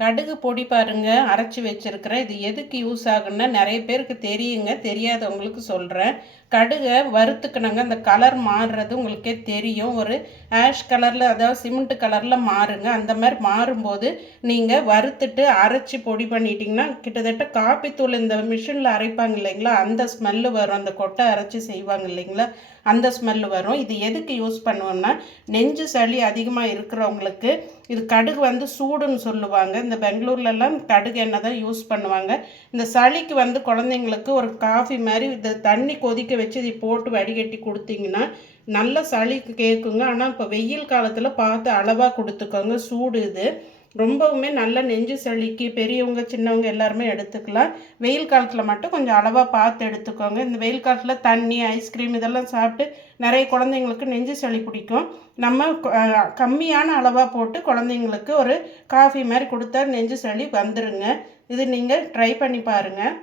கடுகு பொடி பாருங்க அரைச்சி வச்சிருக்கிறேன். இது எதுக்கு யூஸ் ஆகுன்னா நிறைய பேருக்கு தெரியுங்க, தெரியாதவங்களுக்கு சொல்கிறேன். கடுகை வறுத்துக்கணுங்க. அந்த கலர் மாறுறது உங்களுக்கே தெரியும். ஒரு ஆஷ் கலரில், அதாவது சிமெண்ட் கலரில் மாறுங்க. அந்த மாதிரி மாறும்போது நீங்கள் வறுத்துட்டு அரைச்சி பொடி பண்ணிட்டீங்கன்னா கிட்டத்தட்ட காப்பித்தூள் இந்த மிஷினில் அரைப்பாங்க இல்லைங்களா, அந்த ஸ்மெல்லு வரும். அந்த கொட்டை அரைச்சி செய்வாங்க இல்லைங்களா, அந்த ஸ்மெல்லு வரும். இது எதுக்கு யூஸ் பண்ணுவோம்னா, நெஞ்சு சளி அதிகமாக இருக்கிறவங்களுக்கு இது கடுகு வந்து சூடுன்னு சொல்லுவாங்க. இந்த பெங்களூர்லலாம் கடுகு எண்ணெய் தான் யூஸ் பண்ணுவாங்க. இந்த சளிக்கு வந்து குழந்தைங்களுக்கு ஒரு காஃபி மாதிரி இந்த தண்ணி கொதிக்க வச்சு இதை போட்டு வடிகட்டி கொடுத்தீங்கன்னா நல்ல சளிக்கு கேட்குங்க. ஆனால் இப்போ வெயில் காலத்தில் பார்த்து அளவாக கொடுத்துக்கோங்க. சூடு இது ரொம்பவுமே நல்ல நெஞ்சு சளிக்கு பெரியவங்க சின்னவங்க எல்லாருமே எடுத்துக்கலாம். வெயில் காலத்தில் மட்டும் கொஞ்சம் அளவாக பார்த்து எடுத்துக்கோங்க. இந்த வெயில் காலத்தில் தண்ணி ஐஸ்கிரீம் இதெல்லாம் சாப்பிட்டு நிறைய குழந்தைங்களுக்கு நெஞ்சு சளி பிடிக்கும். நம்ம கம்மியான அளவாக போட்டு குழந்தைங்களுக்கு ஒரு காஃபி மாதிரி கொடுத்தா நெஞ்சு சளி வந்துடுங்க. இது நீங்கள் ட்ரை பண்ணி பாருங்கள்.